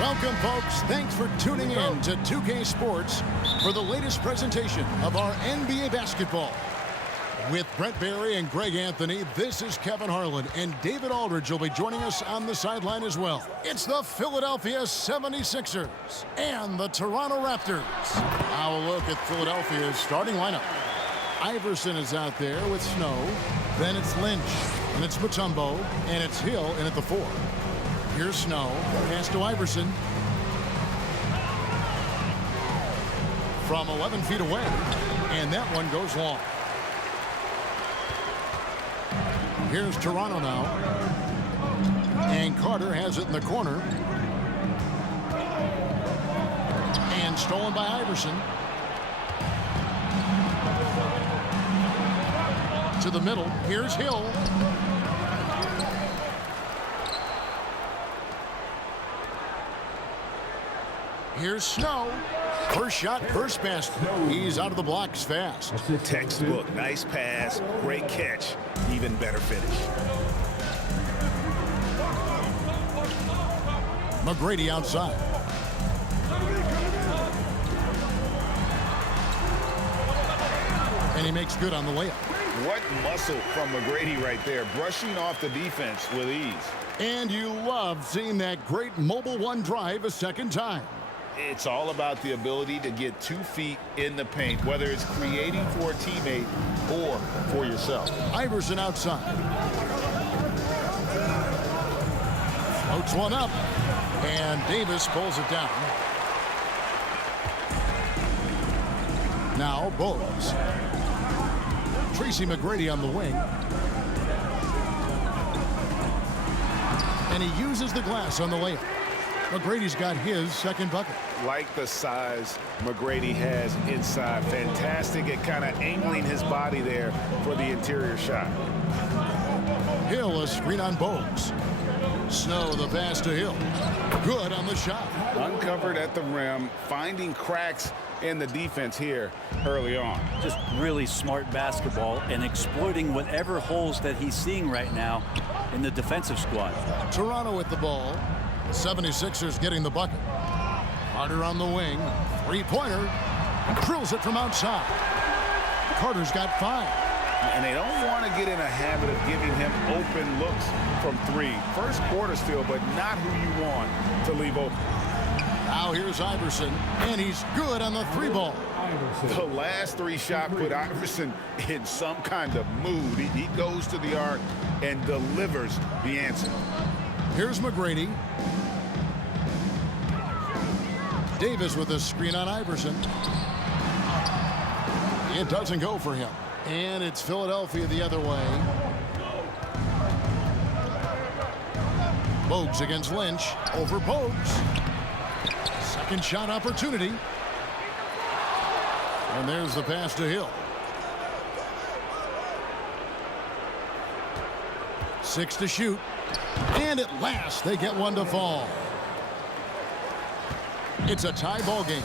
Welcome, folks. Thanks for tuning in to 2K Sports for the latest presentation of our NBA basketball. With Brent Barry and Greg Anthony, this is Kevin Harlan, and David Aldridge will be joining us on the sideline as well. It's the Philadelphia 76ers and the Toronto Raptors. Now a look at Philadelphia's starting lineup. Iverson is out there with Snow. Then it's Lynch, and it's Mutombo, and it's Hill in at the 4. Here's Snow, pass to Iverson. From 11 feet away, and that one goes long. Here's Toronto now. And Carter has it in the corner. And stolen by Iverson. To the middle, here's Hill. Here's Snow. First shot, first basket. He's out of the blocks fast. Textbook, nice pass, great catch, even better finish. McGrady outside. And he makes good on the layup. What muscle from McGrady right there, brushing off the defense with ease. And you love seeing that great mobile one drive a second time. It's all about the ability to get 2 feet in the paint, whether it's creating for a teammate or for yourself. Iverson outside. Floats one up, and Davis pulls it down. Now Bowles. Tracy McGrady on the wing. And he uses the glass on the layup. McGrady's got his second bucket. Like the size McGrady has inside. Fantastic at kind of angling his body there for the interior shot. Hill, a screen on Bowles. Snow, the pass to Hill. Good on the shot. Uncovered at the rim, finding cracks in the defense here early on. Just really smart basketball and exploiting whatever holes that he's seeing right now in the defensive squad. Toronto with the ball. 76ers getting the bucket. Carter on the wing. Three-pointer. Drills it from outside. Carter's got 5. And they don't want to get in a habit of giving him open looks from 3. First quarter still, but not who you want to leave open. Now here's Iverson, and he's good on the 3-ball. The last 3 shot put Iverson in some kind of mood. He goes to the arc and delivers the answer. Here's McGrady. Davis with a screen on Iverson. It doesn't go for him. And it's Philadelphia the other way. Bogues against Lynch. Over Bogues. Second shot opportunity. And there's the pass to Hill. 6 to shoot. And at last, they get one to fall. It's a tie ball game.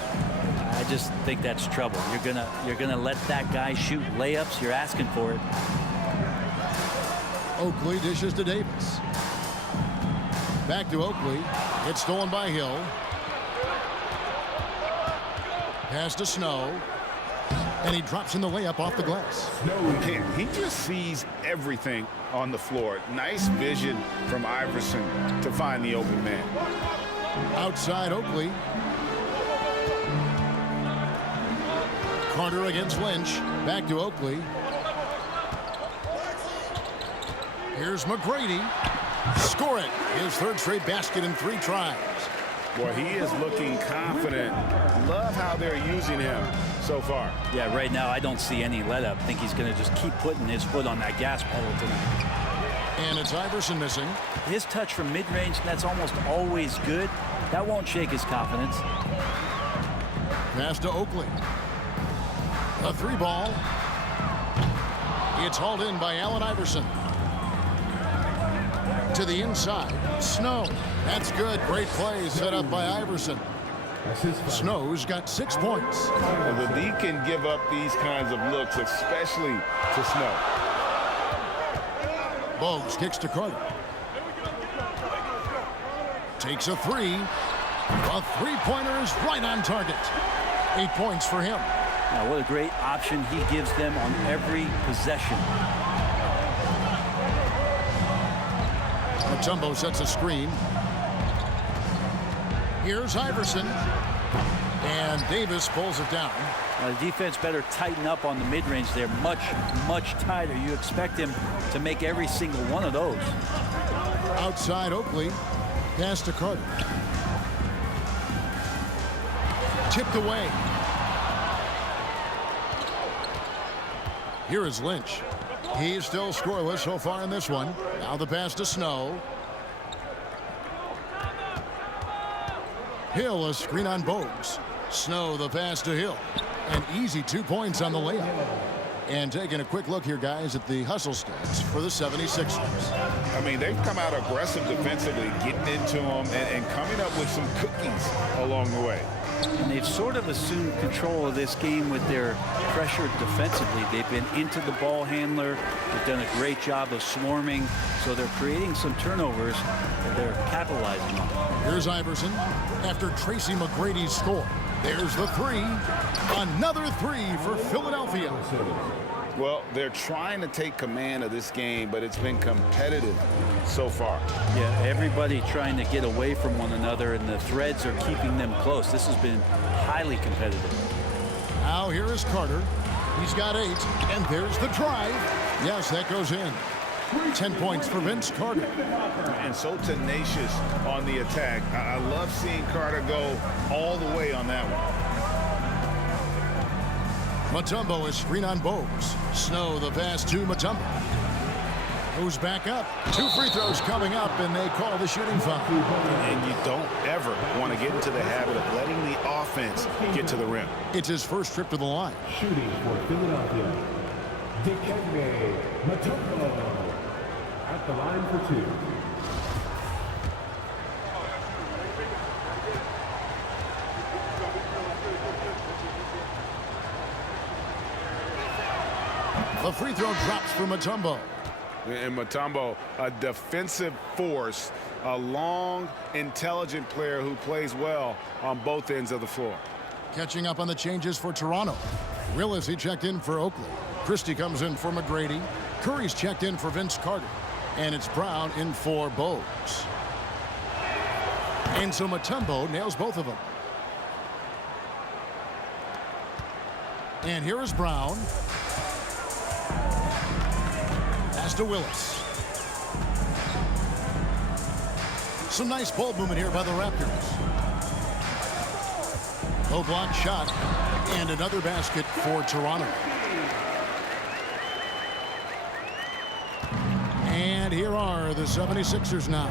I just think that's trouble. You're gonna let that guy shoot layups. You're asking for it. Oakley dishes to Davis. Back to Oakley. It's stolen by Hill. Pass to Snow. And he drops in the layup off the glass. He just sees everything on the floor. Nice vision from Iverson to find the open man. Outside Oakley. Carter against Lynch. Back to Oakley. Here's McGrady. Score it. His third straight basket in 3 tries. Boy, he is looking confident. Love how they're using him so far. Yeah, right now I don't see any let up. I think he's going to just keep putting his foot on that gas pedal tonight. And it's Iverson missing. His touch from mid-range, that's almost always good. That won't shake his confidence. Pass to Oakley. A 3-ball. It's hauled in by Allen Iverson. To the inside. Snow. That's good. Great play set up by Iverson. Snow's got 6 points. The D can give up these kinds of looks, especially to Snow. Bogues kicks to Carter. Takes a 3. A three-pointer is right on target. 8 points for him. Now, what a great option he gives them on every possession. Mutombo sets a screen. Here's Iverson. And Davis pulls it down. The defense better tighten up on the mid-range there. Much, much tighter. You expect him to make every single one of those. Outside Oakley. Pass to Carter. Tipped away. Here is Lynch. He's still scoreless so far in this one. Now the pass to Snow. Hill, a screen on Bogues. Snow, the pass to Hill. An easy 2 points on the layup. And taking a quick look here, guys, at the hustle stats for the 76ers. I mean, they've come out aggressive defensively, getting into them and coming up with some cookies along the way. And they've sort of assumed control of this game with their pressure defensively. They've been into the ball handler. They've done a great job of swarming. So they're creating some turnovers that they're capitalizing on. Here's Iverson after Tracy McGrady's score. There's the three. Another three for Philadelphia. Well, they're trying to take command of this game, but it's been competitive so far. Yeah, everybody trying to get away from one another, and the threads are keeping them close. This has been highly competitive. Now here is Carter. He's got 8, and there's the drive. Yes, that goes in. 10 points for Vince Carter. And so tenacious on the attack. I love seeing Carter go all the way on that one. Mutombo is screen on Bogues. Snow, the pass to Mutombo. Moves back up. 2 free throws coming up, and they call the shooting foul. And you don't ever want to get into the habit of letting the offense get to the rim. It's his first trip to the line. Shooting for Philadelphia, Dikembe Mutombo at the line for 2. The free throw drops for Mutombo. And Mutombo, a defensive force, a long, intelligent player who plays well on both ends of the floor. Catching up on the changes for Toronto. Willis, he checked in for Oakley. Christie comes in for McGrady. Curry's checked in for Vince Carter. And it's Brown in for Bogues. And so Mutombo nails both of them. And here is Brown. Pass to Willis. Some nice ball movement here by the Raptors. Low block shot. And another basket for Toronto. And here are the 76ers now.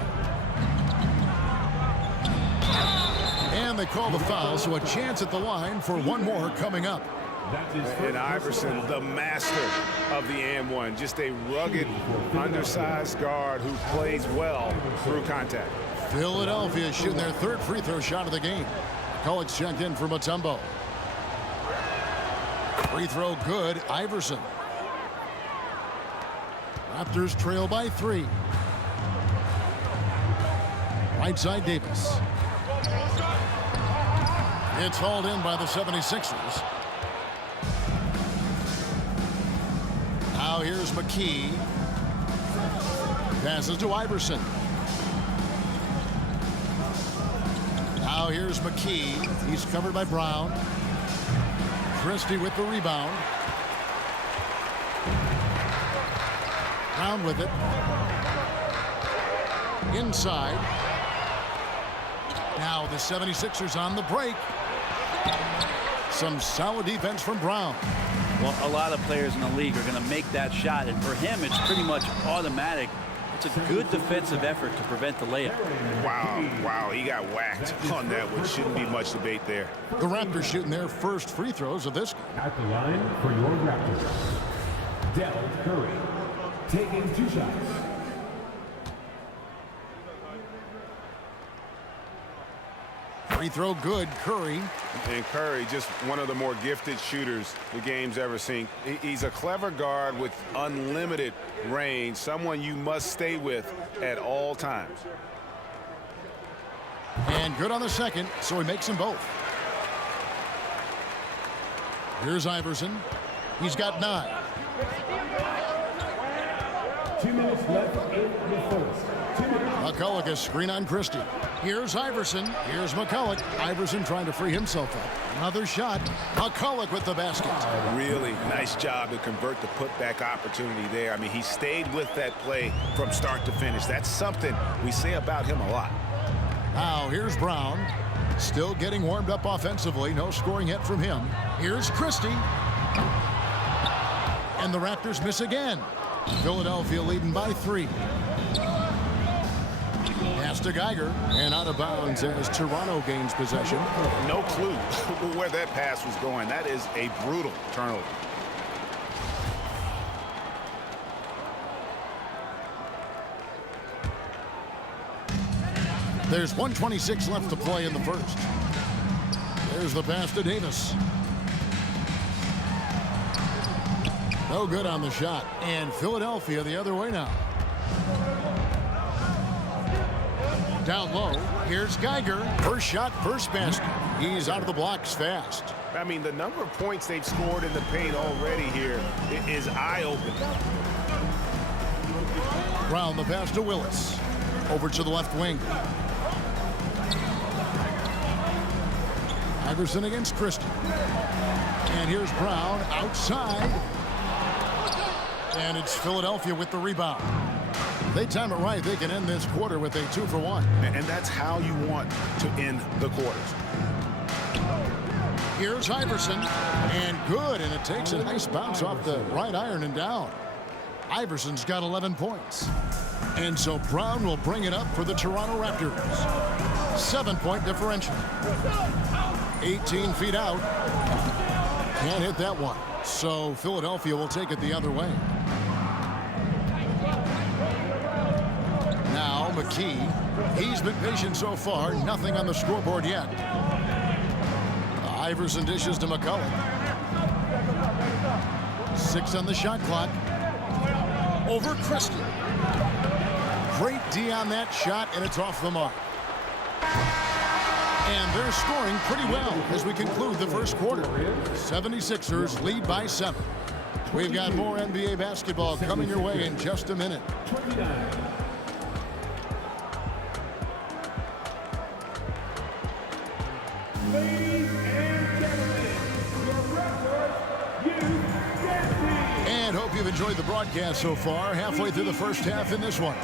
And they call the foul, so a chance at the line for one more coming up. And Iverson, the master of the and one, just a rugged, undersized guard who plays well through contact. Philadelphia shooting their 3rd free throw shot of the game. Collett's checked in for Mutombo. Free throw good, Iverson. Raptors trail by 3. Right side Davis. It's hauled in by the 76ers. Now here's McKee. Passes to Iverson. Now here's McKee. He's covered by Brown. Christie with the rebound. Brown with it. Inside. Now the 76ers on the break. Some solid defense from Brown. Well, a lot of players in the league are going to make that shot, and for him, it's pretty much automatic. It's a good defensive effort to prevent the layup. Wow, he got whacked on that one. Shouldn't be much debate there. The Raptors shooting their first free throws of this game. At the line for your Raptors, Del Curry, taking 2 shots. Free throw good, Curry. And Curry, just one of the more gifted shooters the game's ever seen. He's a clever guard with unlimited range, someone you must stay with at all times. And good on the second, so he makes them both. Here's Iverson. He's got 9. 2 minutes left in the first. 2 minutes. McCulloch a screen on Christie. Here's Iverson. Here's McCulloch. Iverson trying to free himself up. Another shot. McCulloch with the basket. Really nice job to convert the putback opportunity there. I mean, he stayed with that play from start to finish. That's something we say about him a lot. Now here's Brown. Still getting warmed up offensively. No scoring yet from him. Here's Christie. And the Raptors miss again. Philadelphia leading by 3. Pass to Geiger. And out of bounds as Toronto gains possession. No clue where that pass was going. That is a brutal turnover. There's 1:26 left to play in the first. There's the pass to Davis. No good on the shot. And Philadelphia the other way now. Down low. Here's Geiger. First shot, first basket. He's out of the blocks fast. I mean, the number of points they've scored in the paint already here is eye-opening. Brown the pass to Willis. Over to the left wing. Iverson against Christie. And here's Brown outside. And it's Philadelphia with the rebound. They time it right. They can end this quarter with a 2-for-1. And that's how you want to end the quarters. Here's Iverson. And good. And it takes a nice bounce off the right iron and down. Iverson's got 11 points. And so Brown will bring it up for the Toronto Raptors. 7-point differential. 18 feet out. Can't hit that one. So Philadelphia will take it the other way. Now McKee. He's been patient so far. Nothing on the scoreboard yet. Iverson dishes to McCulloch. 6 on the shot clock. Over Christie. Great D on that shot, and it's off the mark. And they're scoring pretty well as we conclude the first quarter. 76ers lead by 7. We've got more NBA basketball coming your way in just a minute. 29. Ladies and gentlemen, your Raptors youth champions. And hope you've enjoyed the broadcast so far. Halfway through the first half in this one.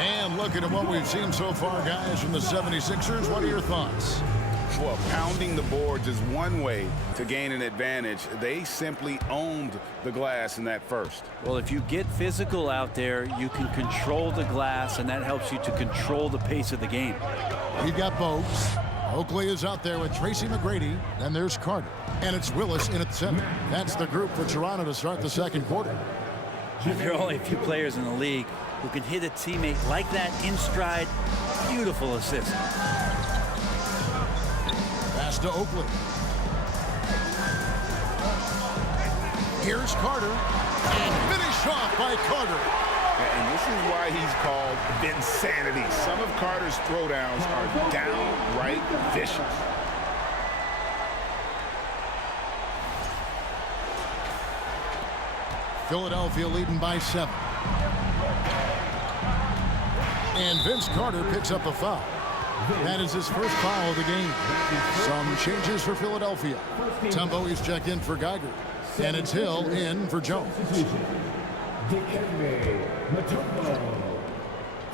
And looking at what we've seen so far, guys, from the 76ers, what are your thoughts? Well, pounding the boards is one way to gain an advantage. They simply owned the glass in that first. Well, if you get physical out there, you can control the glass, and that helps you to control the pace of the game. We've got Bogues. Oakley is out there with Tracy McGrady. Then there's Carter. And it's Willis in at center. That's the group for Toronto to start the second quarter. There are only a few players in the league who can hit a teammate like that in stride. Beautiful assist. Pass to Oakley. Here's Carter. And finish off by Carter. And this is why he's called Vinsanity. Some of Carter's throwdowns are downright vicious. Philadelphia leading by 7. And Vince Carter picks up a foul. That is his first foul of the game. Some changes for Philadelphia. Tumbo is checked in for Geiger. And it's Hill in for Jones. Dikembe Mutombo.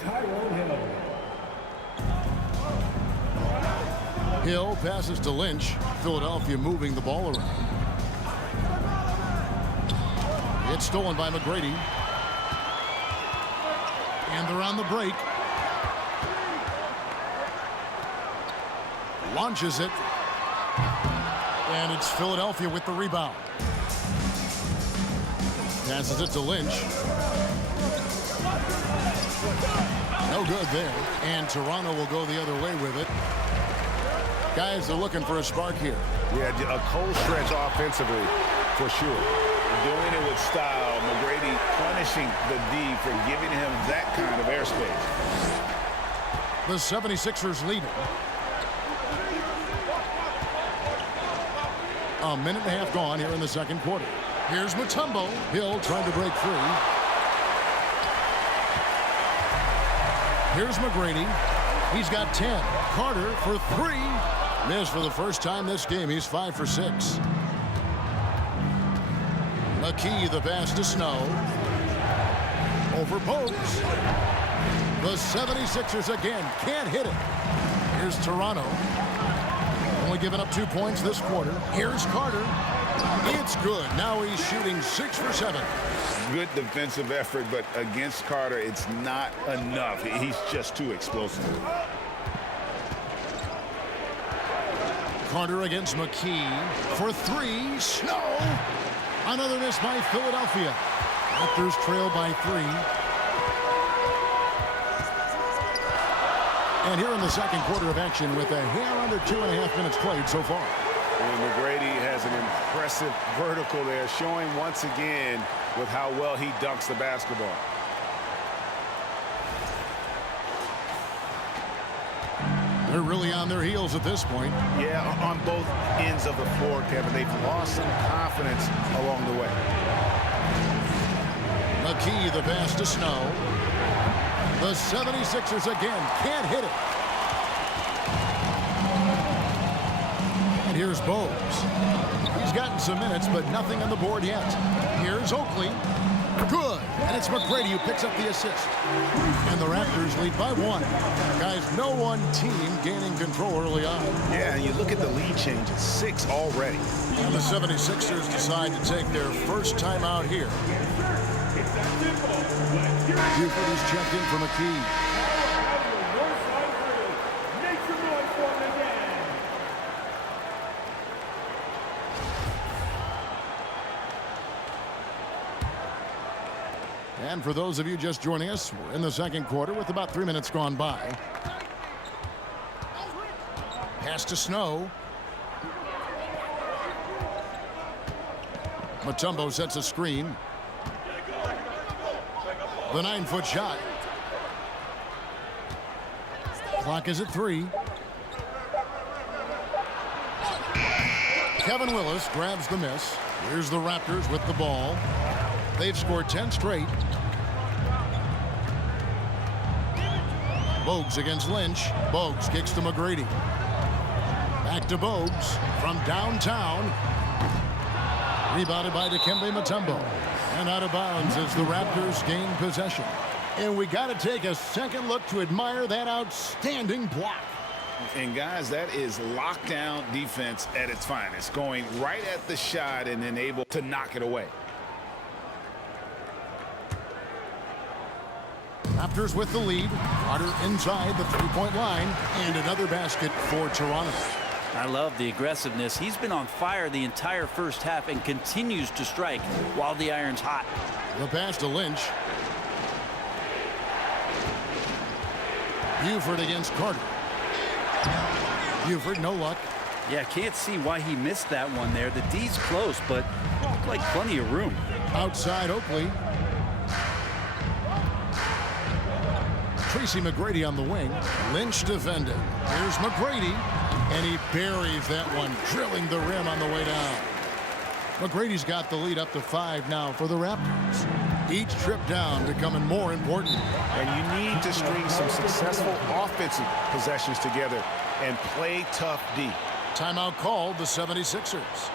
Tyrone Hill. Hill passes to Lynch. Philadelphia moving the ball around. It's stolen by McGrady. And they're on the break. Launches it. And it's Philadelphia with the rebound. Passes it to Lynch. No good there. And Toronto will go the other way with it. Guys, they're looking for a spark here. Yeah, a cold stretch offensively for sure. Doing it with style. McGrady punishing the D for giving him that kind of airspace. The 76ers lead it. A minute and a half gone here in the second quarter. Here's Mutombo. Hill trying to break free. Here's McGrady. He's got 10. Carter for 3. Missed for the first time this game. He's 5 for 6. McKee, the pass to Snow. Over Bogues. The 76ers again can't hit it. Here's Toronto. Only giving up 2 points this quarter. Here's Carter. It's good. Now he's shooting 6 for 7. Good defensive effort, but against Carter, it's not enough. He's just too explosive. Carter against McKee for 3. Snow. Another miss by Philadelphia. Raptors trail by 3. And here in the second quarter of action with a hair under 2.5 minutes played so far. And McGrady has an impressive vertical there, showing once again with how well he dunks the basketball. They're really on their heels at this point. Yeah, on both ends of the floor, Kevin. They've lost some confidence along the way. McKee, the pass to Snow. The 76ers again can't hit it. And here's Bogues. He's gotten some minutes, but nothing on the board yet. Here's Oakley. Good. And it's McGrady who picks up the assist. And the Raptors lead by 1. Guys, no one team gaining control early on. Yeah, and you look at the lead change. It's 6 already. And the 76ers decide to take their first time out here. Buford is checked in for McKee. And for those of you just joining us, we're in the second quarter with about 3 minutes gone by. Pass to Snow. Mutombo sets a screen. The 9-foot shot. Clock is at 3. Kevin Willis grabs the miss. Here's the Raptors with the ball. They've scored 10 straight. Bogues against Lynch. Bogues kicks to McGrady. Back to Bogues from downtown. Rebounded by Dikembe Mutombo. And out of bounds as the Raptors gain possession. And we got to take a second look to admire that outstanding block. And guys, that is lockdown defense at its finest. Going right at the shot and then able to knock it away. Raptors with the lead. Carter inside the three-point line. And another basket for Toronto. I love the aggressiveness. He's been on fire the entire first half and continues to strike while the iron's hot. The pass to Lynch. Buford against Carter. Buford, no luck. Yeah, can't see why he missed that one there. The D's close, but looked like plenty of room. Outside Oakley. Tracy McGrady on the wing. Lynch defending. Here's McGrady. And he buries that one, drilling the rim on the way down. McGrady's got the lead up to 5 now for the Raptors. Each trip down becoming more important. And you need to string some successful offensive possessions together and play tough D. Timeout called, the 76ers.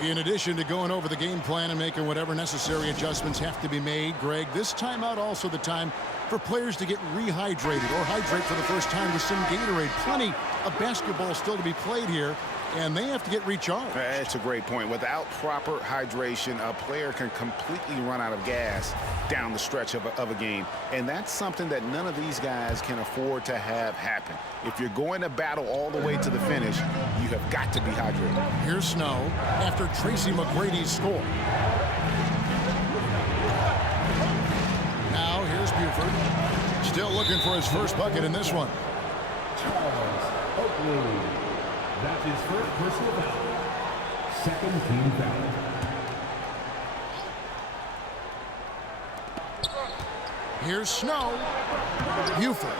In addition to going over the game plan and making whatever necessary adjustments have to be made, Greg, this timeout also the time for players to get rehydrated or hydrate for the first time with some Gatorade. Plenty of basketball still to be played here, and they have to get recharged. That's a great point. Without proper hydration, a player can completely run out of gas down the stretch of a game. And that's something that none of these guys can afford to have happen. If you're going to battle all the way to the finish, you have got to be hydrated. Here's Snow after Tracy McGrady's score. Now here's Buford. Still looking for his first bucket in this one. Charles Oakley. That's his first personal foul. Second team foul. Here's Snow. Buford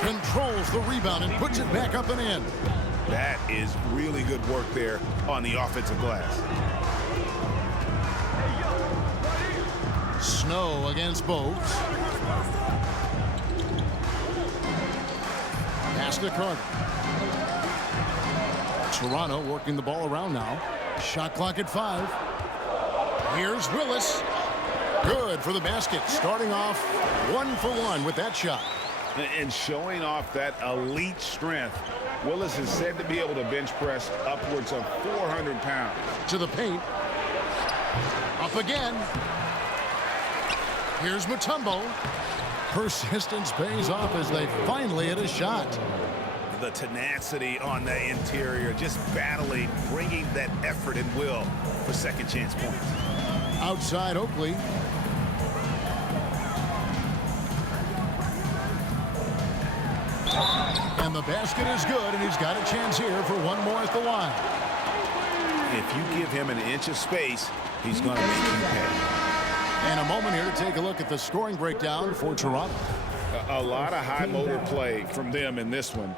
controls the rebound and puts it back up and in. That is really good work there on the offensive glass. Snow against Bogues. Pass to Carter. Toronto working the ball around now. Shot clock at 5. Here's Willis. Good for the basket. Starting off 1 for 1 with that shot. And showing off that elite strength, Willis is said to be able to bench press upwards of 400 pounds. To the paint. Up again. Here's Mutombo. Persistence pays off as they finally hit a shot. The tenacity on the interior, just battling, bringing that effort and will for second chance points. Outside Oakley. And the basket is good, and he's got a chance here for one more at the line. If you give him an inch of space, he's going to make you pay. And a moment here to take a look at the scoring breakdown for Toronto. A lot of high motor play from them in this one,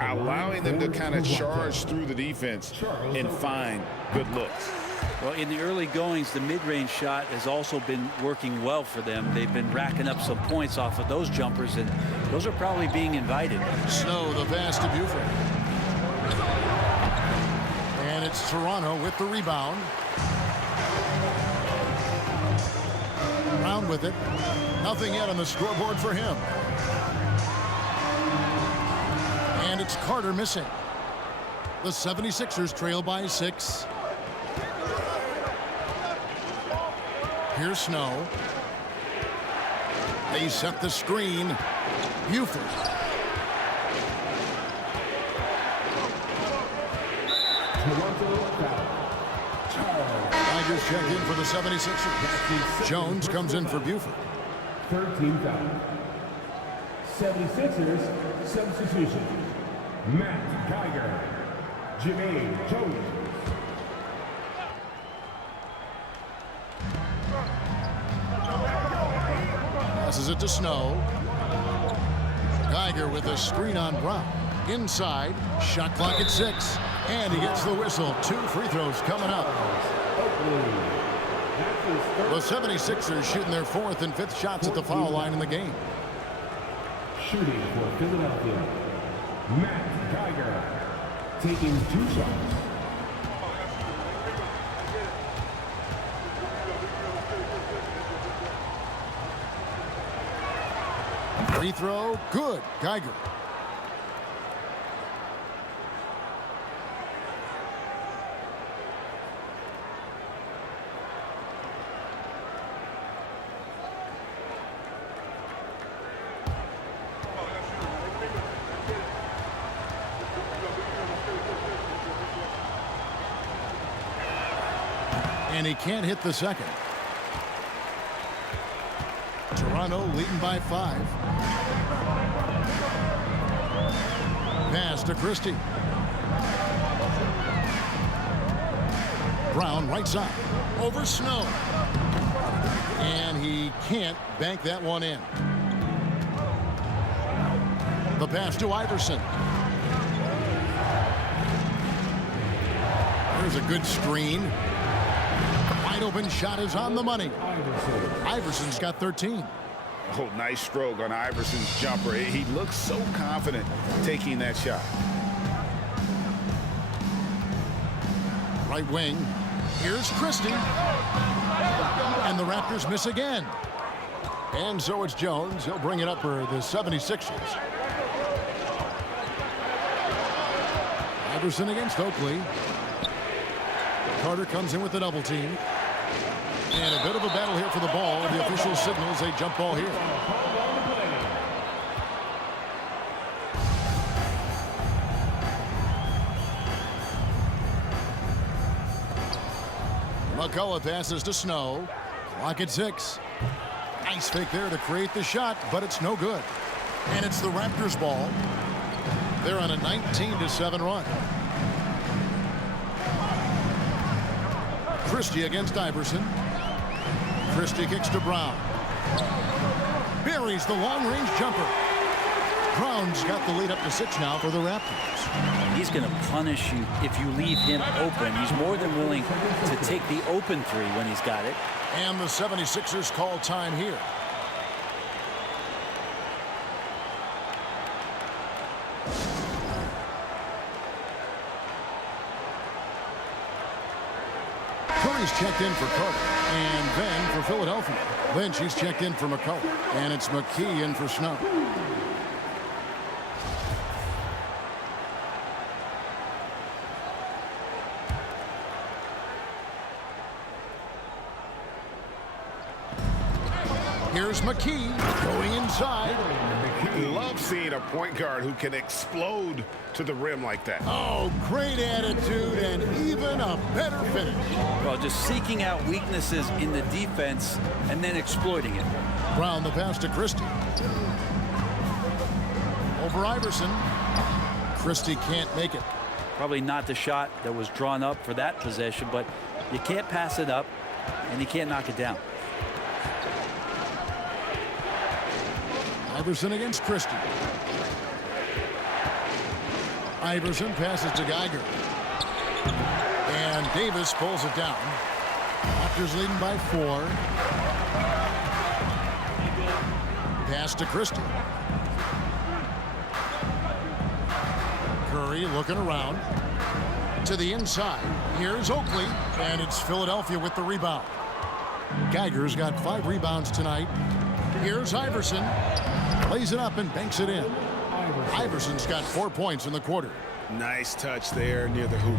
allowing them to kind of charge through the defense and find good looks. Well, in the early goings, the mid-range shot has also been working well for them. They've been racking up some points off of those jumpers, and those are probably being invited. Snow, the pass to Buford. And it's Toronto with the rebound. Brown with it. Nothing yet on the scoreboard for him. And it's Carter missing. The 76ers trail by 6. Here's Snow. They set the screen. Buford. Tigers check in for the 76ers. Jones comes in for Buford. 13 foul. 76ers substitution. Matt Geiger. Jermaine Jones. Passes it to Snow. Geiger with a screen on Brown. Inside. Shot clock at 6. And he gets the whistle. 2 free throws coming up. The 76ers shooting their 4th and 5th shots at the foul line in the game. Shooting for Philadelphia. Matt Geiger. Taking 2 shots. Free throw, good. Geiger. And he can't hit the second. Toronto leading by 5. Pass to Christie. Brown right side. Over Snow. And he can't bank that one in. The pass to Iverson. There's a good screen. Wide open shot is on the money. Iverson's got 13. Oh, nice stroke on Iverson's jumper. He looks so confident taking that shot. Right wing. Here's Christie. And the Raptors miss again. And so it's Jones. He'll bring it up for the 76ers. Iverson against Oakley. Carter comes in with the double team. And a bit of a battle here for the ball. The official signals a jump ball here. McCullough passes to Snow. Clock at 6. Nice fake there to create the shot, but it's no good. And it's the Raptors ball. They're on a 19-7 run. Christie against Iverson. Christie kicks to Brown. Buries the long-range jumper. Brown's got the lead up to 6 now for the Raptors. He's going to punish you if you leave him open. He's more than willing to take the open three when he's got it. And the 76ers call time here. Curry's checked in for Carter. And then for Philadelphia. Lynch, he's checked in for McCullough. And it's McKee in for Snow. Here's McKee going inside. Love seeing a point guard who can explode to the rim like that. Oh, great attitude and even a better finish. Well, just seeking out weaknesses in the defense and then exploiting it. Brown the pass to Christie. Over Iverson. Christie can't make it. Probably not the shot that was drawn up for that possession, but you can't pass it up and you can't knock it down. Iverson against Christie. Iverson passes to Geiger. And Davis pulls it down. Raptors leading by 4. Pass to Christie. Curry looking around. To the inside. Here's Oakley. And it's Philadelphia with the rebound. Geiger's got 5 rebounds tonight. Here's Iverson. Lays it up and banks it in. Iverson's got 4 points in the quarter. Nice touch there near the hoop.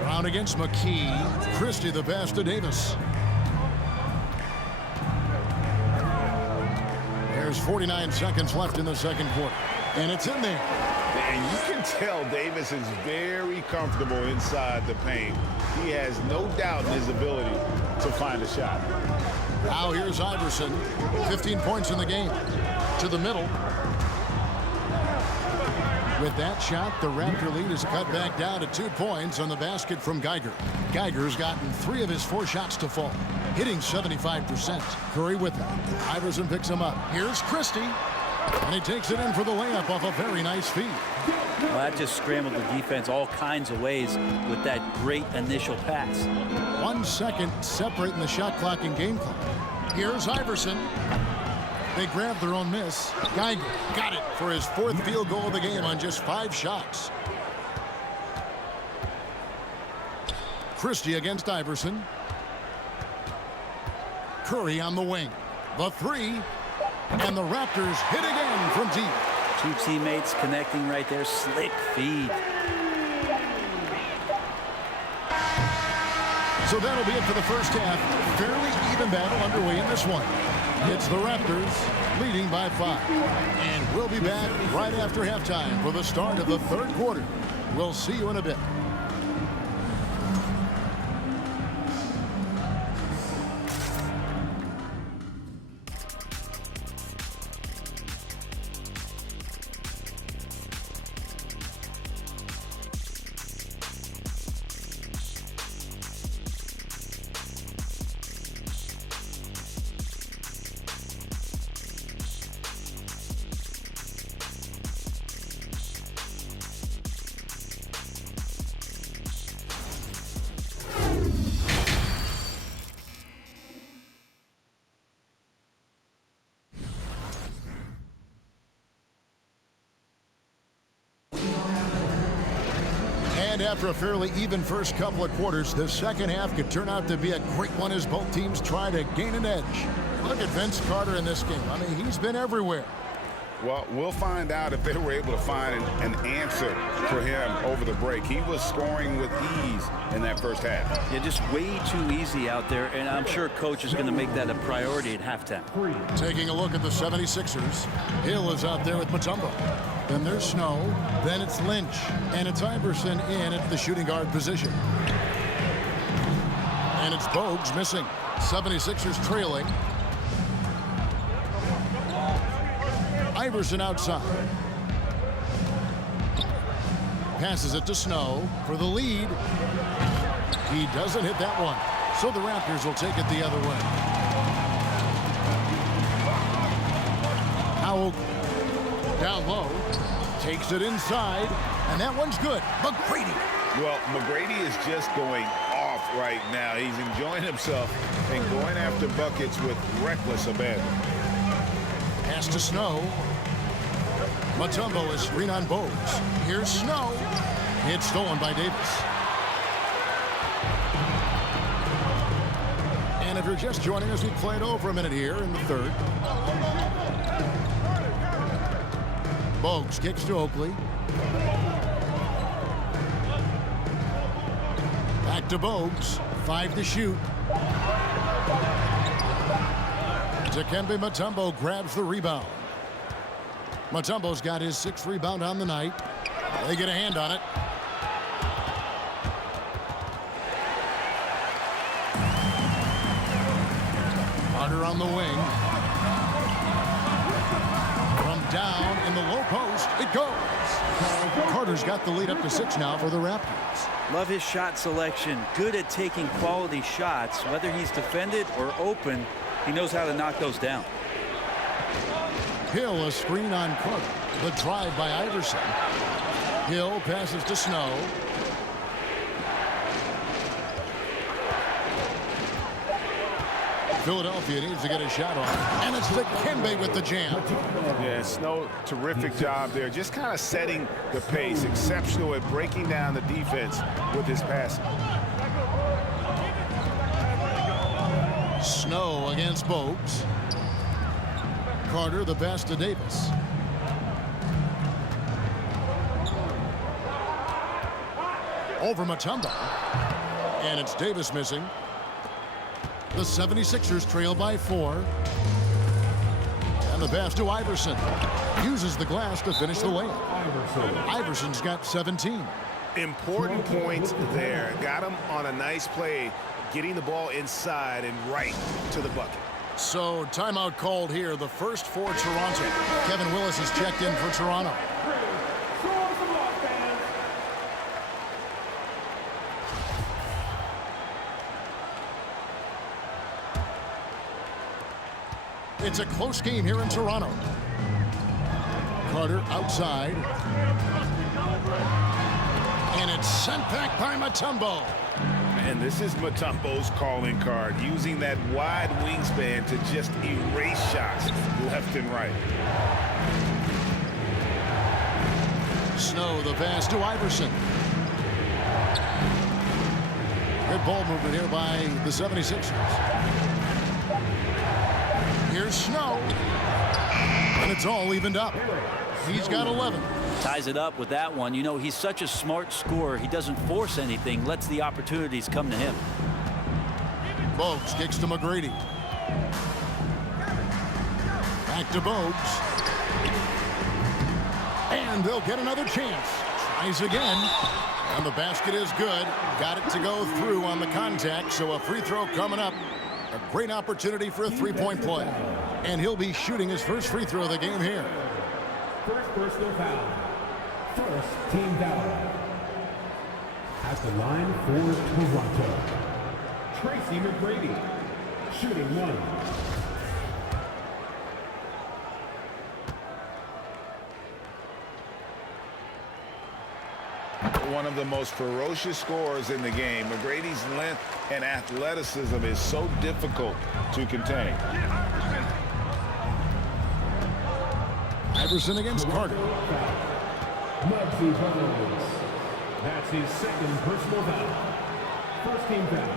Brown against McKee. Christie the pass to Davis. There's 49 seconds left in the second quarter. And it's in there. And you can tell Davis is very comfortable inside the paint. He has no doubt in his ability to find a shot. Now here's Iverson. 15 points in the game. To the middle. With that shot, the Raptor lead is cut back down to 2 points on the basket from Geiger. Geiger's gotten 3 of his 4 shots to fall, hitting 75%. Curry with him. Iverson picks him up. Here's Christie. And he takes it in for the layup off a very nice feed. Well, that just scrambled the defense all kinds of ways with that great initial pass. 1 second separating the shot clock and game clock. Here's Iverson. They grab their own miss. Geiger got it for his 4th field goal of the game on just 5 shots. Christie against Iverson. Curry on the wing. The 3. And the Raptors hit again from deep. 2 teammates connecting right there. Slick feed. So that'll be it for the first half. Fairly even battle underway in this one. It's the Raptors leading by 5. And we'll be back right after halftime for the start of the 3rd quarter. We'll see you in a bit. And after a fairly even first couple of quarters, the second half could turn out to be a great one as both teams try to gain an edge. Look at Vince Carter in this game. I mean, he's been everywhere. Well, we'll find out if they were able to find an answer for him over the break. He was scoring with ease in that first half. Yeah, just way too easy out there, and I'm sure coach is going to make that a priority at halftime. Taking a look at the 76ers. Hill is out there with Mutombo. Then there's Snow. Then it's Lynch. And it's Iverson in at the shooting guard position. And it's Bogues missing. 76ers trailing. Iverson outside. Passes it to Snow for the lead. He doesn't hit that one. So the Raptors will take it the other way. Now Oakley. Down low. Takes it inside. And that one's good. McGrady. Well, McGrady is just going off right now. He's enjoying himself and going after buckets with reckless abandon. Pass to Snow. Mutombo is screen on Bogues. Here's Snow. It's stolen by Davis. And if you're just joining us, we played over a minute here in the third. Bogues kicks to Oakley. Back to Bogues. 5 to shoot. Dikembe Mutombo grabs the rebound. Mutombo's got his 6th rebound on the night. They get a hand on it. Carter on the wing. From down in the low post, it goes. Carter's got the lead up to 6 now for the Raptors. Love his shot selection. Good at taking quality shots. Whether he's defended or open, he knows how to knock those down. Hill, a screen on Carter. The drive by Iverson. Hill passes to Snow. Philadelphia needs to get a shot off. And it's Dikembe with the jam. Yeah, Snow, terrific job there. Just kind of setting the pace. Exceptional at breaking down the defense with his passing. Snow against Bogues. Carter the pass to Davis. Over Mutombo. And it's Davis missing. The 76ers trail by 4. And the pass to Iverson. Uses the glass to finish the layup. Iverson's got 17. Important points there. Got him on a nice play, getting the ball inside and right to the bucket. So timeout called here. The first for Toronto. Kevin Willis is checked in for Toronto. It's a close game here in Toronto. Carter outside. And it's sent back by Mutombo. And this is Mutombo's calling card, using that wide wingspan to just erase shots left and right. Snow the pass to Iverson. Good ball movement here by the 76ers. Here's Snow. And it's all evened up. He's got 11. Ties it up with that one. You know, he's such a smart scorer. He doesn't force anything, lets the opportunities come to him. Bogues kicks to McGrady. Back to Bogues. And they'll get another chance. Tries again. And the basket is good. Got it to go through on the contact, so a free throw coming up. A great opportunity for a three-point play. And he'll be shooting his first free throw of the game here. First personal foul. First team foul. At the line for Toronto, Tracy McGrady, shooting 1. One of the most ferocious scorers in the game. McGrady's length and athleticism is so difficult to contain. Iverson against Carter. Muggsy Bogues. That's his second personal foul. First team foul.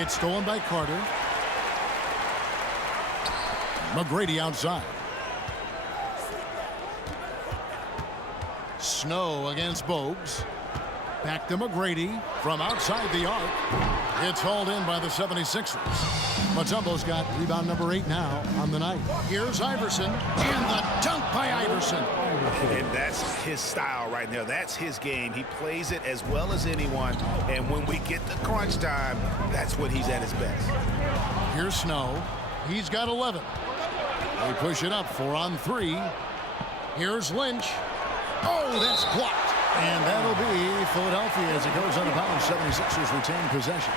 It's stolen by Carter. McGrady outside. Snow against Bogues. Back to McGrady from outside the arc. It's hauled in by the 76ers. Mutombo's got rebound number 8 now on the night. Here's Iverson, and the dunk by Iverson. And that's his style right now. That's his game. He plays it as well as anyone. And when we get the crunch time, that's when he's at his best. Here's Snow. He's got 11. They push it up 4 on 3. Here's Lynch. Oh, that's blocked. And that'll be Philadelphia as it goes out of bounds. 76ers retain possession.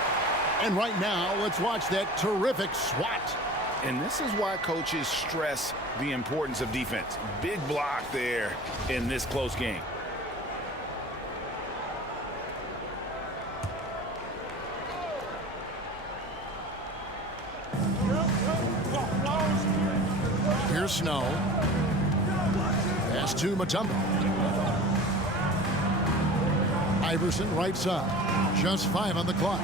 And right now, let's watch that terrific swat. And this is why coaches stress the importance of defense. Big block there in this close game. Here's Snow. Pass to Mutombo. Iverson right side. Just 5 on the clock.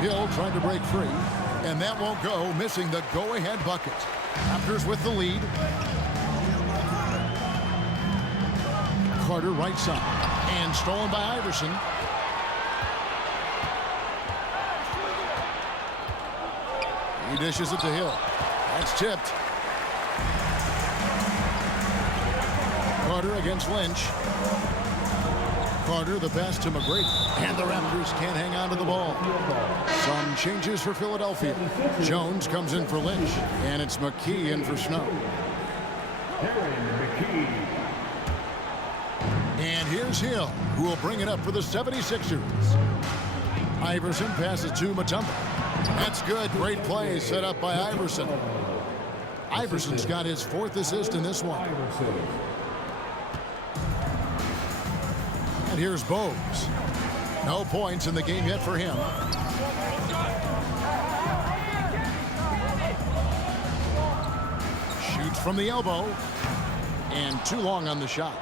Hill trying to break free. And that won't go, missing the go-ahead bucket. Raptors with the lead. Carter right side. And stolen by Iverson. He dishes it to Hill. That's tipped. Carter against Lynch. Carter, the pass to McGrady. And the Raptors can't hang on to the ball. Some changes for Philadelphia. Jones comes in for Lynch. And it's McKee in for Snow. And here's Hill, who will bring it up for the 76ers. Iverson passes to Mutombo. That's good. Great play set up by Iverson. Iverson's got his 4th assist in this one. And here's Bogues. No points in the game yet for him. Shoots from the elbow. And too long on the shot.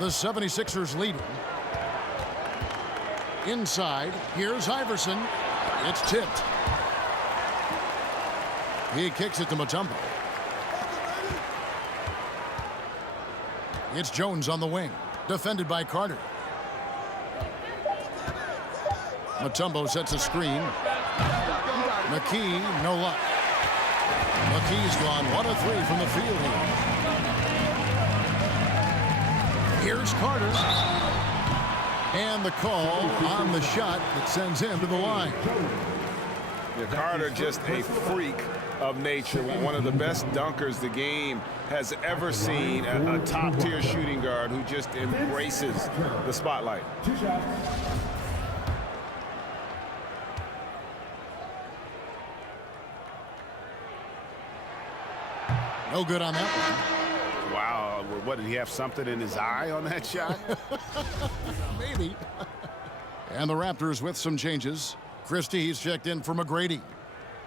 The 76ers leading. Inside, here's Iverson. It's tipped. He kicks it to Mutombo. It's Jones on the wing. Defended by Carter. Mutombo sets a screen. McKee, no luck. McKee's gone 1 of 3 from the field here. Here's Carter. And the call on the shot that sends him to the line. Yeah, Carter just a freak of nature. One of the best dunkers the game has ever seen. A top-tier shooting guard who just embraces the spotlight. No good on that one. Wow, what, did he have something in his eye on that shot? Maybe. And the Raptors with some changes. Christie, he's checked in for McGrady.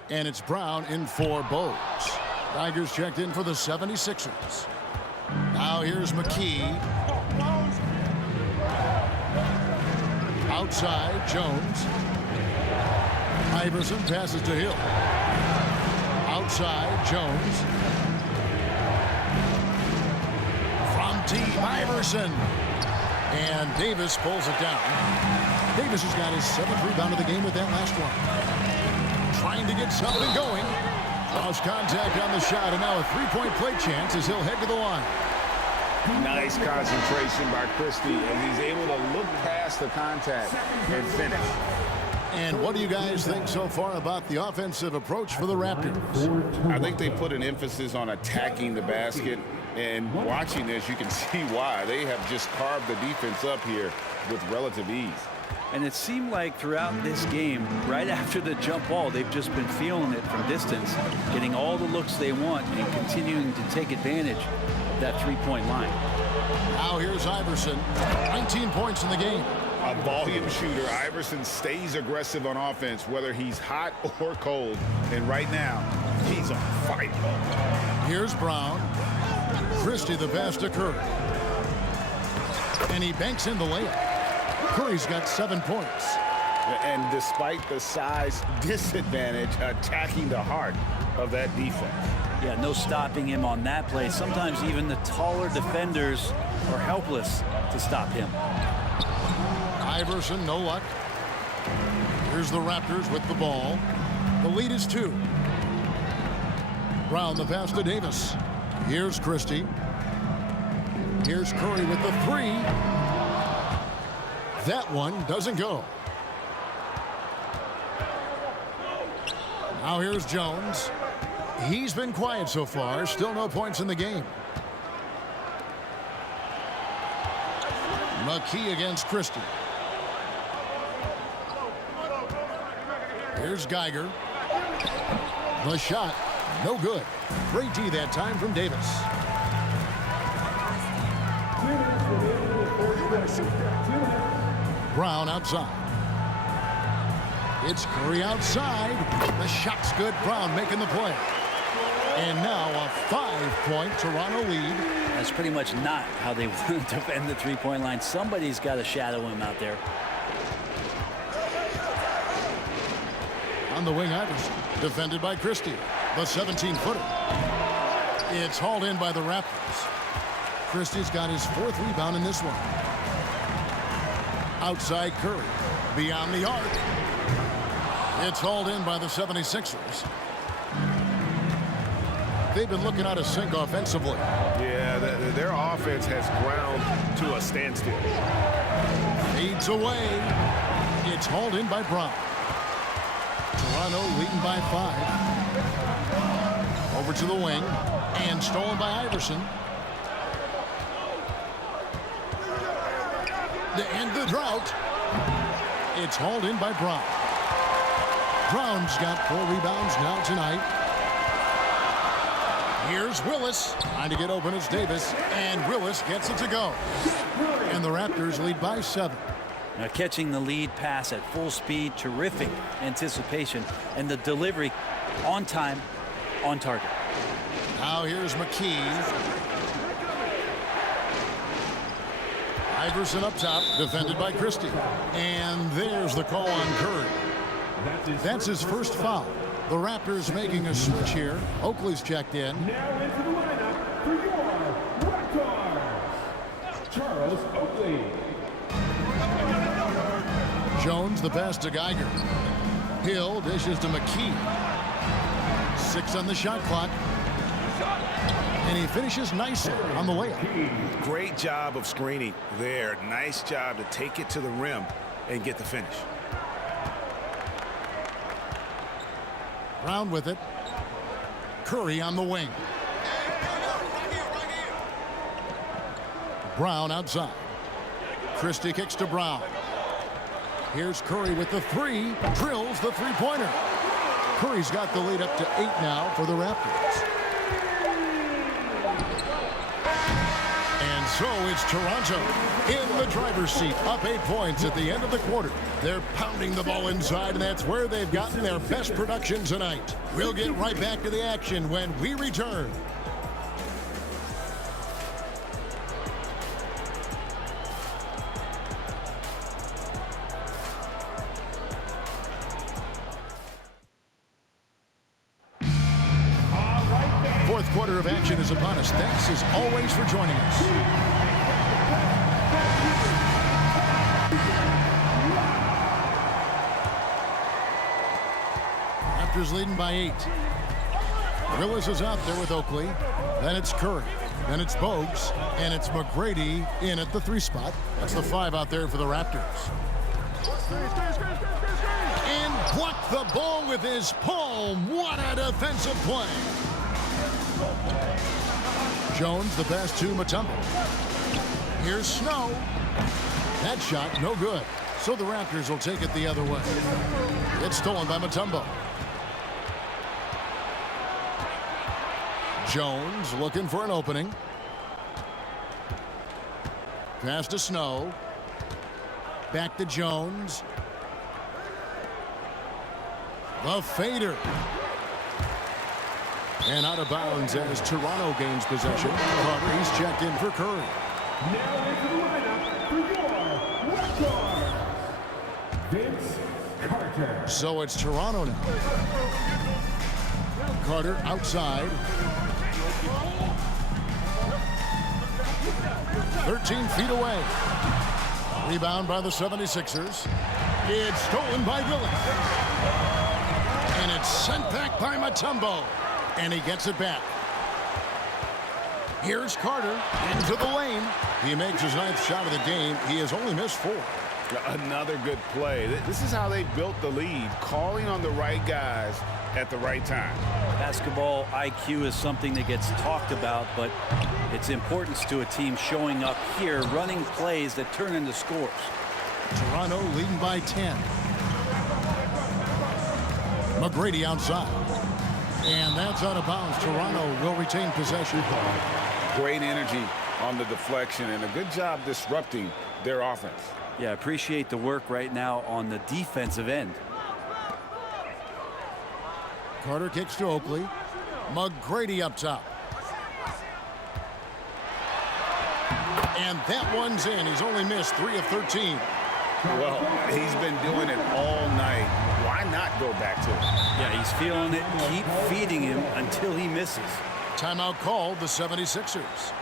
And it's Brown in for Bogues. Tigers checked in for the 76ers. Now here's McKee. Outside, Jones. Iverson passes to Hill. Outside, Jones. From deep, Iverson. And Davis pulls it down. Davis has got his 7th rebound of the game with that last one. Trying to get something going. Lost contact on the shot, and now a 3-point play chance as he'll head to the line. Nice concentration by Christie, and he's able to look past the contact and finish. And what do you guys think so far about the offensive approach for the Raptors? I think they put an emphasis on attacking the basket, and watching this, you can see why. They have just carved the defense up here with relative ease. And it seemed like throughout this game, right after the jump ball, they've just been feeling it from distance, getting all the looks they want and continuing to take advantage of that 3-point line. Now here's Iverson. 19 points in the game. A volume shooter. Iverson stays aggressive on offense, whether he's hot or cold. And right now, he's on fire. Here's Brown. Christie the pass to Curry. And he banks in the layup. Curry's got 7 points. And despite the size disadvantage, attacking the heart of that defense. Yeah, no stopping him on that play. Sometimes even the taller defenders are helpless to stop him. Iverson, no luck. Here's the Raptors with the ball. The lead is 2. Brown the pass to Davis. Here's Christie. Here's Curry with the 3. That one doesn't go. Now here's Jones. He's been quiet so far. Still no points in the game. McKee against Christie. Here's Geiger. The shot, no good. Great D that time from Davis. Brown outside. It's Curry outside. The shot's good. Brown making the play. And now a 5-point Toronto lead. That's pretty much not how they want to defend the three-point line. Somebody's got to shadow him out there. On the wing, Iverson. Defended by Christie. The 17-footer. It's hauled in by the Raptors. Christie's got his 4th rebound in this one. Outside Curry. Beyond the arc. It's hauled in by the 76ers. They've been looking out of sync offensively. Yeah, their offense has ground to a standstill. Feeds away. It's hauled in by Brown. Toronto leading by 5. Over to the wing. And stolen by Iverson. To end the drought. It's hauled in by Brown. Brown's got 4 rebounds now tonight. Here's Willis. Trying to get open as Davis. And Willis gets it to go. And the Raptors lead by 7. Now catching the lead pass at full speed, terrific anticipation, and the delivery on time, on target. Now here's McKee. Iverson up top, defended by Christie. And there's the call on Curry. That's his first foul. The Raptors making a switch here. Oakley's checked in. Now into the lineup for your Raptors, Charles Oakley. Jones, the pass to Geiger. Hill dishes to McKee. 6 on the shot clock. And he finishes nicely on the layup. Great job of screening there. Nice job to take it to the rim and get the finish. Brown with it. Curry on the wing. Brown outside. Christie kicks to Brown. Here's Curry with the 3. Drills the three-pointer. Curry's got the lead up to 8 now for the Raptors. And so it's Toronto in the driver's seat, up 8 points at the end of the quarter. They're pounding the ball inside, and that's where they've gotten their best production tonight. We'll get right back to the action when we return. Fourth quarter of action is upon us. Thanks as always for joining us. Raptors leading by 8. Willis is out there with Oakley. Then it's Curry. Then it's Bogues. And it's McGrady in at the 3 spot. That's the 5 out there for the Raptors. And blocked the ball with his palm. What a defensive play. Jones, the pass to Mutombo. Here's Snow. That shot, no good. So the Raptors will take it the other way. It's stolen by Mutombo. Jones looking for an opening. Pass to Snow. Back to Jones. The fader. And out of bounds as Toronto gains possession. Carter, he's checked in for Curry. Now into the lineup for your Raptors, Vince Carter. So it's Toronto now. Carter outside. 13 feet away. Rebound by the 76ers. It's stolen by Willis. And it's sent back by Mutombo. And he gets it back. Here's Carter into the lane. He makes his 9th shot of the game. He has only missed 4. Another good play. This is how they built the lead, calling on the right guys at the right time. Basketball IQ is something that gets talked about, but its importance to a team showing up here, running plays that turn into scores. Toronto leading by 10. McGrady outside. And that's out of bounds. Toronto will retain possession. Great energy on the deflection and a good job disrupting their offense. Yeah, appreciate the work right now on the defensive end. Carter kicks to Oakley. McGrady up top. And that one's in. He's only missed 3 of 13. Well, he's been doing it all night. Why not go back to it? Yeah, he's feeling it. Keep feeding him until he misses. Timeout called, the 76ers.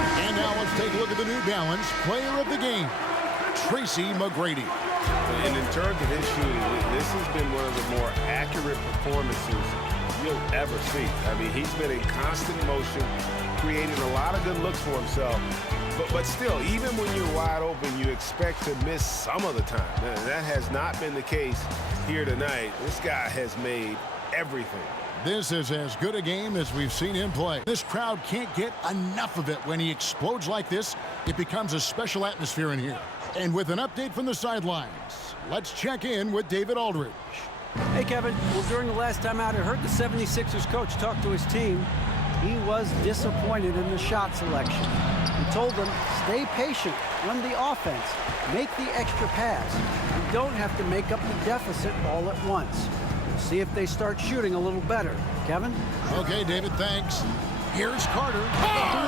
And now let's take a look at the New Balance player of the game, Tracy McGrady. And in terms of his shooting, this has been one of the more accurate performances you'll ever see. I mean, he's been in constant motion, creating a lot of good looks for himself. But still, even when you're wide open, you expect to miss some of the time. That has not been the case here tonight. This guy has made everything. This is as good a game as we've seen him play. This crowd can't get enough of it. When he explodes like this, it becomes a special atmosphere in here. And with an update from the sidelines, let's check in with David Aldridge. Hey, Kevin. Well, during the last time out, I heard the 76ers coach talk to his team. He was disappointed in the shot selection. He told them, stay patient, run the offense, make the extra pass. You don't have to make up the deficit all at once. See if they start shooting a little better. Kevin? Okay, David, thanks. Here's Carter. Look at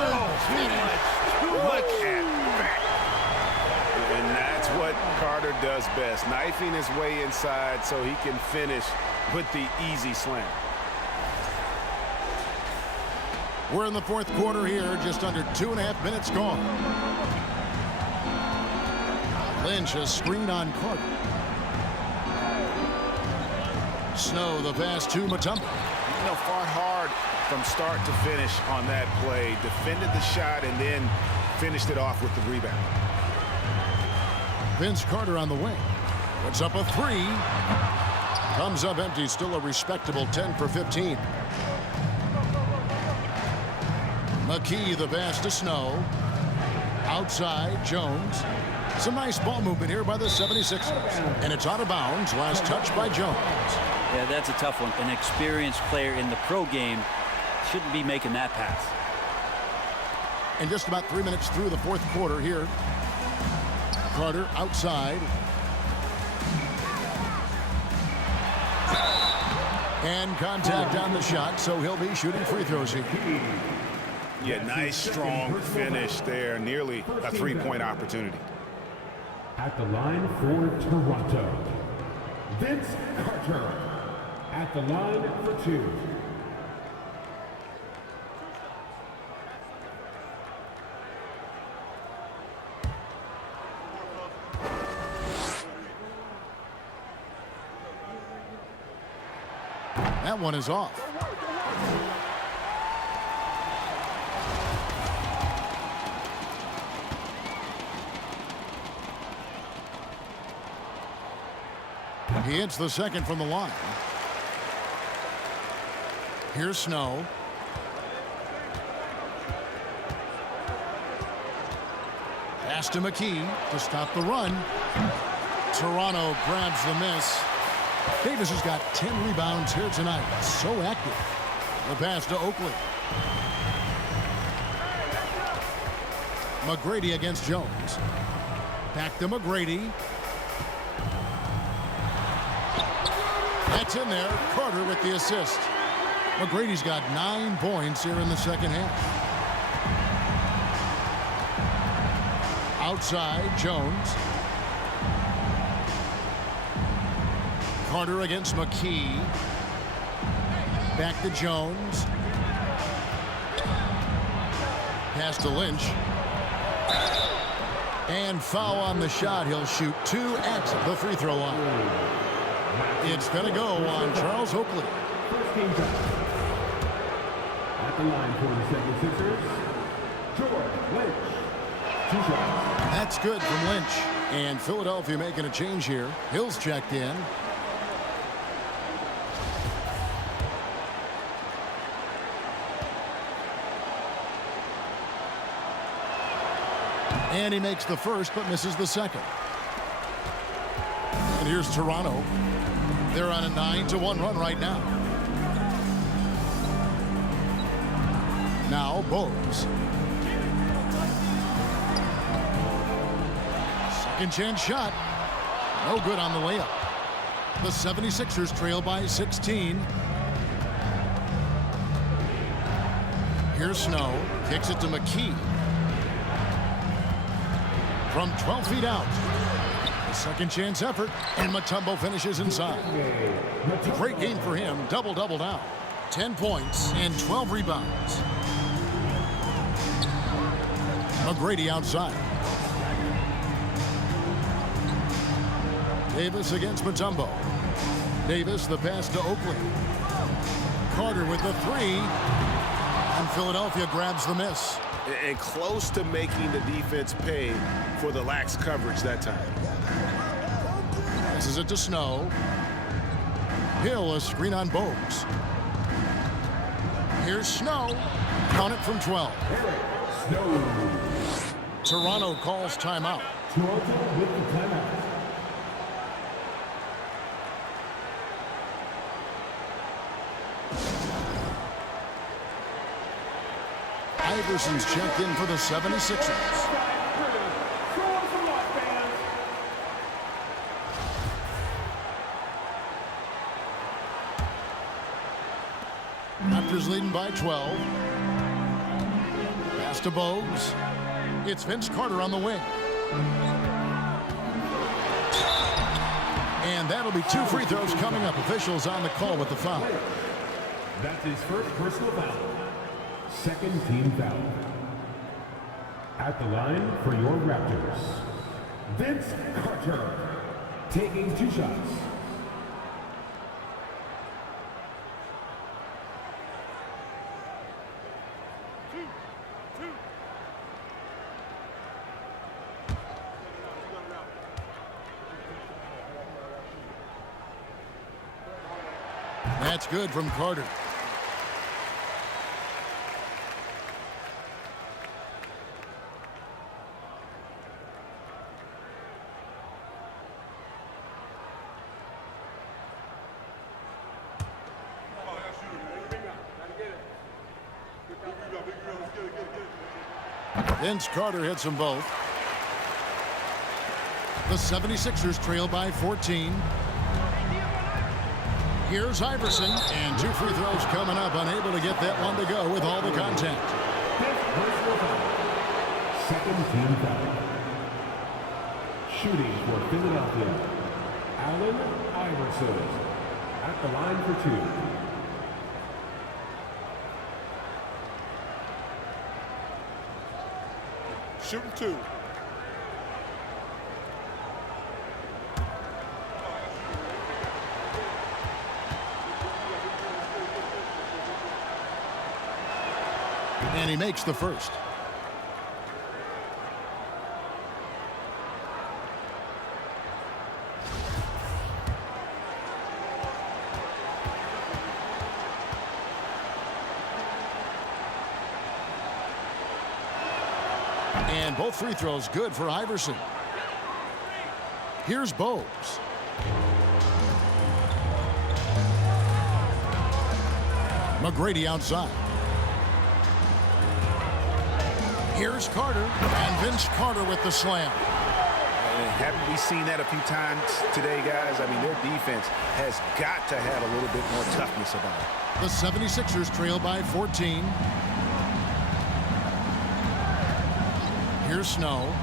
that. And that's what Carter does best, knifing his way inside so he can finish with the easy slam. We're in the fourth quarter here, just under 2.5 minutes gone. Lynch, a screen on Carter. Snow, the pass to Mutombo. You know, fought hard from start to finish on that play. Defended the shot and then finished it off with the rebound. Vince Carter on the wing. Puts up a 3. Comes up empty. Still a respectable 10 for 15. McKee, the pass to Snow. Outside, Jones. Some nice ball movement here by the 76ers. And it's out of bounds. Last touch by Jones. Yeah, that's a tough one. An experienced player in the pro game shouldn't be making that pass. And just about 3 minutes through the fourth quarter here. Carter outside. And contact on the shot, so he'll be shooting free throws here. Yeah, nice, strong finish there. Nearly a three-point opportunity. At the line for Toronto, Vince Carter. At the line for 2. That one is off. He hits the second from the line. Here's Snow. Pass to McKee to stop the run. Toronto grabs the miss. Davis has got 10 rebounds here tonight. So active. The pass to Oakley. McGrady against Jones. Back to McGrady. That's in there. Carter with the assist. McGrady's got 9 points here in the second half. Outside, Jones. Carter against McKee. Back to Jones. Pass to Lynch. And foul on the shot. He'll shoot 2 at the free throw line. It's going to go on Charles Oakley. First team foul. At the line for the 76ers, George Lynch. 2 shots. That's good from Lynch. And Philadelphia making a change here. Hill's checked in. And he makes the first but misses the second. And here's Toronto. They're on a 9-1 run right now. Now Bogues. Second chance shot. No good on the layup. The 76ers trail by 16. Here's Snow. Kicks it to McKee. From 12 feet out. The second chance effort. And Mutombo finishes inside. Great game for him. Double-double now. 10 points and 12 rebounds. McGrady outside. Davis against Mutombo. Davis, the pass to Oakley. Carter with the three. And Philadelphia grabs the miss. And close to making the defense pay for the lax coverage that time. Passes it to Snow. Hill, a screen on Bogues. Here's Snow. Count it from 12. Toronto calls timeout. Toronto with the timeout. Iverson's checked in for the 76ers. Raptors leading by 12. Pass to Bogues. It's Vince Carter on the wing. And that'll be 2 free throws coming up. Officials on the call with the foul. That's his first personal foul. Second team foul. At the line for your Raptors, Vince Carter, taking 2 shots. That's good from Carter. Vince Carter hits them both. The 76ers trail by 14. Here's Iverson, and 2 free throws coming up, unable to get that one to go with all the contact. Second team foul. Shooting for Philadelphia, Allen Iverson. At the line for 2. Shooting 2. And he makes the first. And both free throws good for Iverson. Here's Bogues. McGrady outside. Here's Carter, and Vince Carter with the slam. Haven't we seen that a few times today, guys? I mean, their defense has got to have a little bit more toughness about it. The 76ers trail by 14. Here's Snow.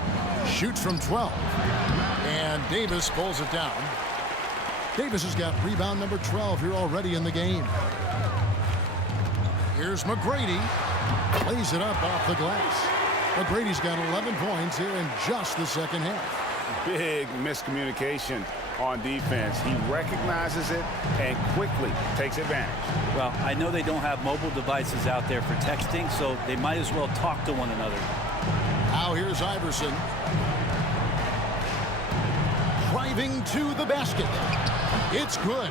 Shoots from 12. And Davis pulls it down. Davis has got rebound number 12 here already in the game. Here's McGrady. Plays it up off the glass. McGrady's got 11 points here in just the second half. Big miscommunication on defense. He recognizes it and quickly takes advantage. Well, I know they don't have mobile devices out there for texting, so they might as well talk to one another. Now here's Iverson. Driving to the basket. It's good.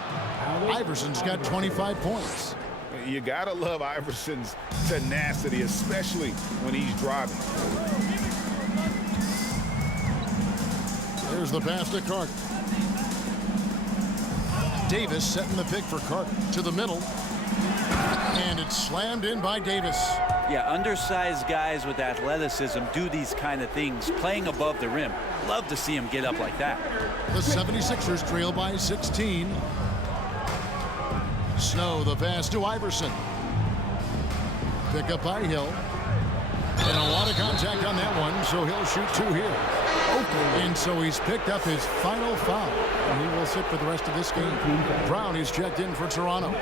Iverson's got 25 points. You gotta love Iverson's tenacity, especially when he's driving. There's the pass to Carter. Davis setting the pick for Carter to the middle. And it's slammed in by Davis. Yeah, undersized guys with athleticism do these kind of things, playing above the rim. Love to see him get up like that. The 76ers trail by 16. Snow, the pass to Iverson. Pick up by Hill. And a lot of contact on that one, so he'll shoot 2 here. And so he's picked up his final foul. And he will sit for the rest of this game. Brown is checked in for Toronto.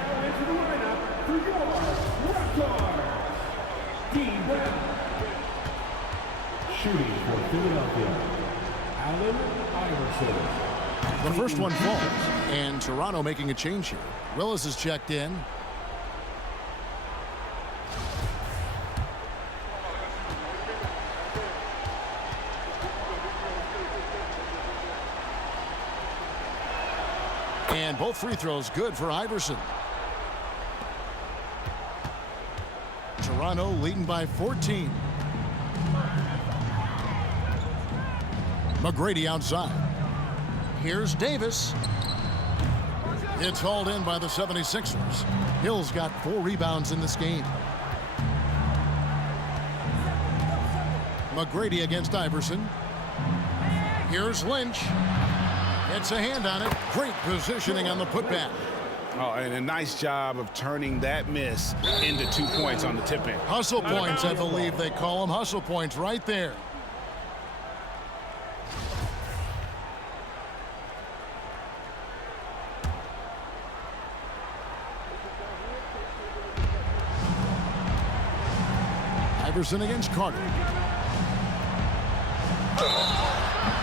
Shooting for Philadelphia, Allen Iverson. The first one falls, and Toronto making a change here. Willis is checked in. And both free throws good for Iverson. Toronto leading by 14. McGrady outside. Here's Davis. It's hauled in by the 76ers. Hill's got 4 rebounds in this game. McGrady against Iverson. Here's Lynch. It's a hand on it. Great positioning on the putback. Oh, and a nice job of turning that miss into 2 points on the tip in. Hustle points, I believe they call them. Hustle points right there. Iverson against Carter.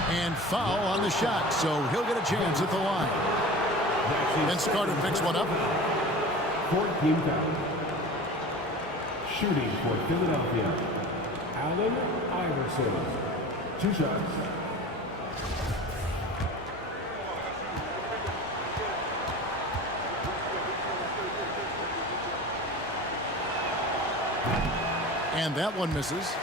And foul on the shot, so he'll get a chance at the line. Vince Carter picks one up. 14 foul. Shooting for Philadelphia, Allen Iverson. 2 shots. And that one misses.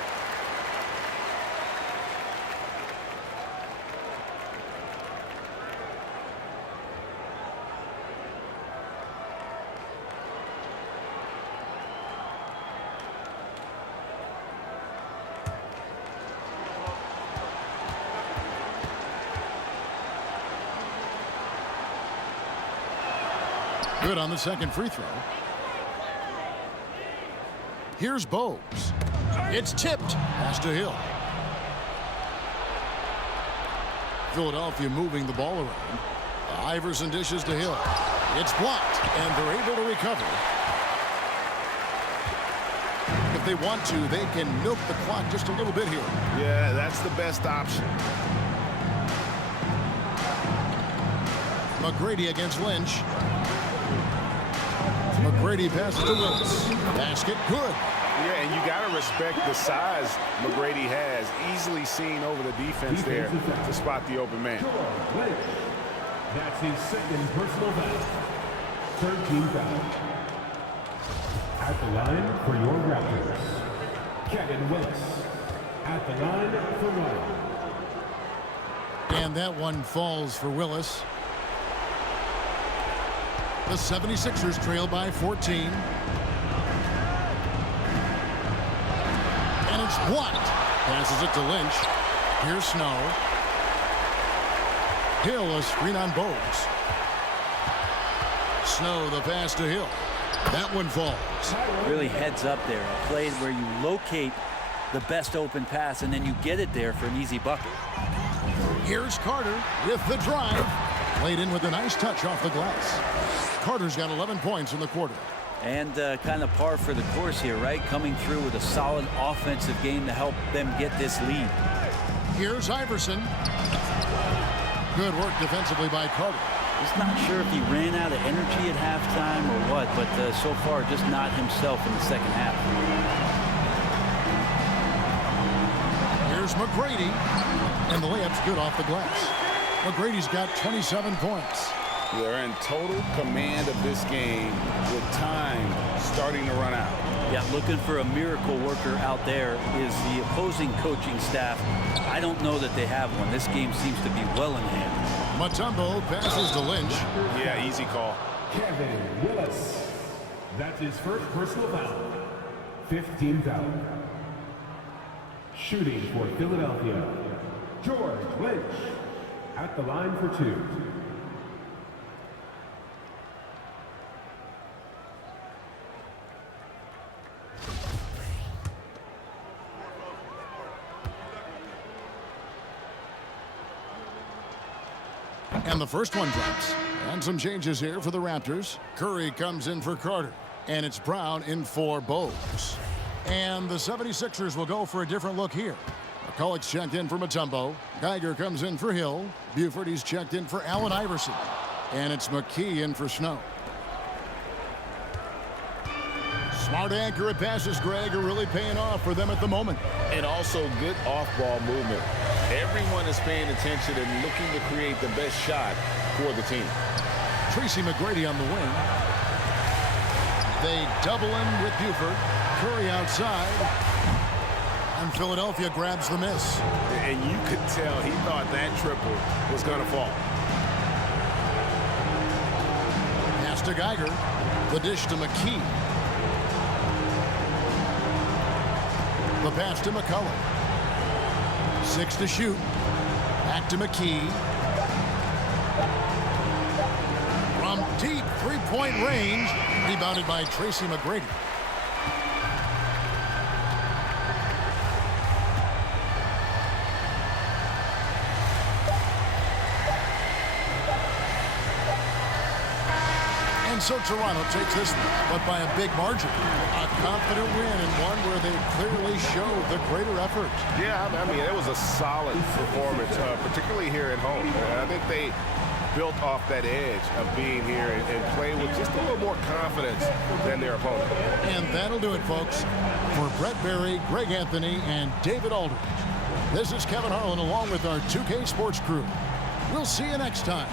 Good on the second free throw. Here's Bogues. It's tipped. Pass to Hill. Philadelphia moving the ball around. Iverson dishes to Hill. It's blocked, and they're able to recover. If they want to, they can milk the clock just a little bit here. Yeah, that's the best option. McGrady against Lynch. McGrady passes to Willis. Basket good. Yeah, and you got to respect the size McGrady has. Easily seen over the defense there to spot the open man. That's his second personal foul. 13 foul. At the line for your Raptors, Kevin Willis. At the line for one. And that one falls for Willis. The 76ers trail by 14. And it's blocked. Passes it to Lynch. Here's Snow. Hill, a screen on Bogues. Snow, the pass to Hill. That one falls. Really heads up there. A play where you locate the best open pass and then you get it there for an easy bucket. Here's Carter with the drive. Laid in with a nice touch off the glass. Carter's got 11 points in the quarter. And kind of par for the course here, right? Coming through with a solid offensive game to help them get this lead. Here's Iverson. Good work defensively by Carter. Just not sure if he ran out of energy at halftime or what, but so far just not himself in the second half. Here's McGrady. And the layup's good off the glass. McGrady's got 27 points. They're in total command of this game with time starting to run out. Yeah, looking for a miracle worker out there is the opposing coaching staff. I don't know that they have one. This game seems to be well in hand. Mutombo passes to Lynch. Yeah, easy call. Kevin Willis. That's his first personal foul. 15th foul. Shooting for Philadelphia, George Lynch. At the line for 2. And the first one drops. And some changes here for the Raptors. Curry comes in for Carter. And it's Brown in for Bowes. And the 76ers will go for a different look here. McCulloch's checked in for Mutombo. Geiger comes in for Hill. Buford, he's checked in for Allen Iverson. And it's McKee in for Snow. Smart, accurate passes, Greg, are really paying off for them at the moment. And also good off-ball movement. Everyone is paying attention and looking to create the best shot for the team. Tracy McGrady on the wing. They double him with Buford. Curry outside. And Philadelphia grabs the miss. And you could tell he thought that triple was going to fall. Pass to Geiger. The dish to McKee. The pass to McCulloch. 6 to shoot. Back to McKee. From deep three-point range. Rebounded by Tracy McGrady. And so Toronto takes this one, but by a big margin. A confident win and one where they clearly showed the greater effort. Yeah, I mean, it was a solid performance, particularly here at home. I think they built off that edge of being here and playing with just a little more confidence than their opponent. And that'll do it, folks. For Brett Berry, Greg Anthony, and David Aldridge, this is Kevin Harlan along with our 2K Sports crew. We'll see you next time.